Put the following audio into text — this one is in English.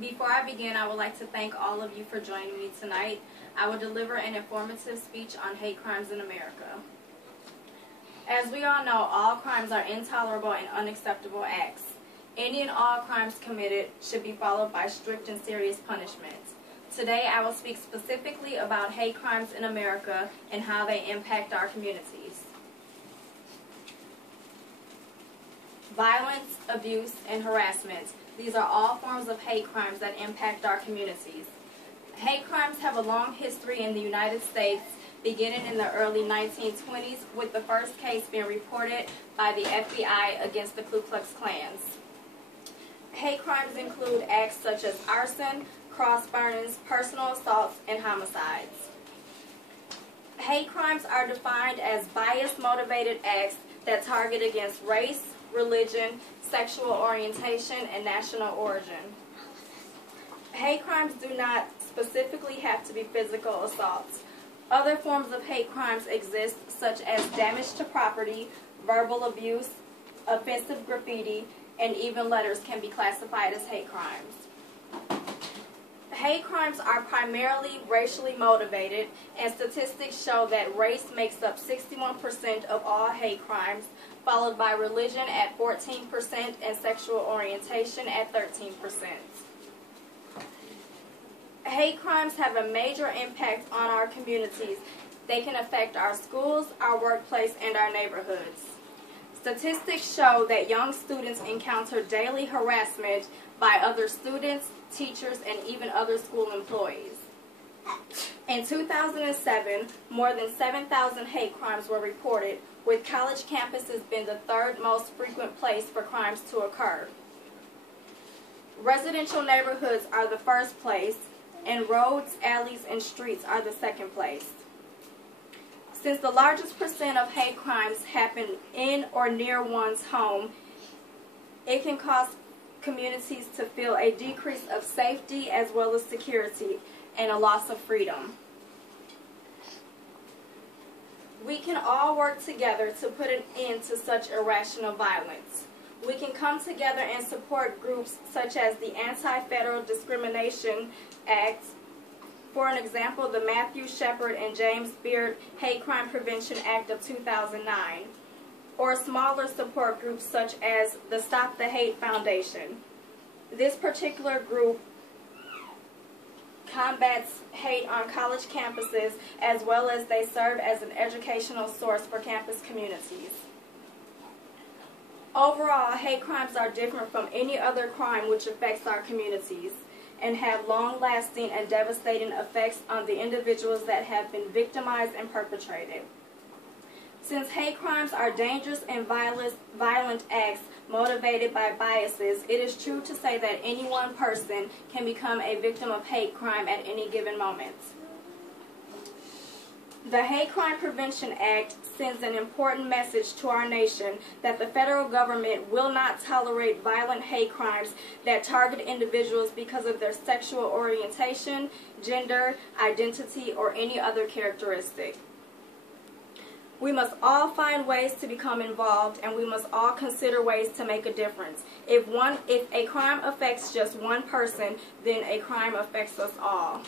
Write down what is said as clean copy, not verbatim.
Before I begin, I would like to thank all of you for joining me tonight. I will deliver an informative speech on hate crimes in America. As we all know, all crimes are intolerable and unacceptable acts. Any and all crimes committed should be followed by strict and serious punishments. Today, I will speak specifically about hate crimes in America and how they impact our communities. Violence, abuse, and harassment. These are all forms of hate crimes that impact our communities. Hate crimes have a long history in the United States, beginning in the early 1920s, with the first case being reported by the FBI against the Ku Klux Klans. Hate crimes include acts such as arson, cross burnings, personal assaults, and homicides. Hate crimes are defined as bias-motivated acts that target against race, religion, sexual orientation, and national origin. Hate crimes do not specifically have to be physical assaults. Other forms of hate crimes exist, such as damage to property, verbal abuse, offensive graffiti, and even letters can be classified as hate crimes. Hate crimes are primarily racially motivated, and statistics show that race makes up 61% of all hate crimes, followed by religion at 14% and sexual orientation at 13%. Hate crimes have a major impact on our communities. They can affect our schools, our workplace, and our neighborhoods. Statistics show that young students encounter daily harassment by other students, teachers, and even other school employees. In 2007, more than 7,000 hate crimes were reported, with college campuses being the third most frequent place for crimes to occur. Residential neighborhoods are the first place, and roads, alleys, and streets are the second place. Since the largest percent of hate crimes happen in or near one's home, it can cause communities to feel a decrease of safety as well as security and a loss of freedom. We can all work together to put an end to such irrational violence. We can come together and support groups such as the Anti-Federal Discrimination Act, for an example, the Matthew Shepard and James Beard Hate Crime Prevention Act of 2009, or smaller support groups such as the Stop the Hate Foundation. This particular group combats hate on college campuses, as well as they serve as an educational source for campus communities. Overall, hate crimes are different from any other crime which affects our communities and have long-lasting and devastating effects on the individuals that have been victimized and perpetrated. Since hate crimes are dangerous and violent acts motivated by biases, it is true to say that any one person can become a victim of hate crime at any given moment. The Hate Crime Prevention Act sends an important message to our nation that the federal government will not tolerate violent hate crimes that target individuals because of their sexual orientation, gender, identity, or any other characteristic. We must all find ways to become involved, and we must all consider ways to make a difference. If a crime affects just one person, then a crime affects us all.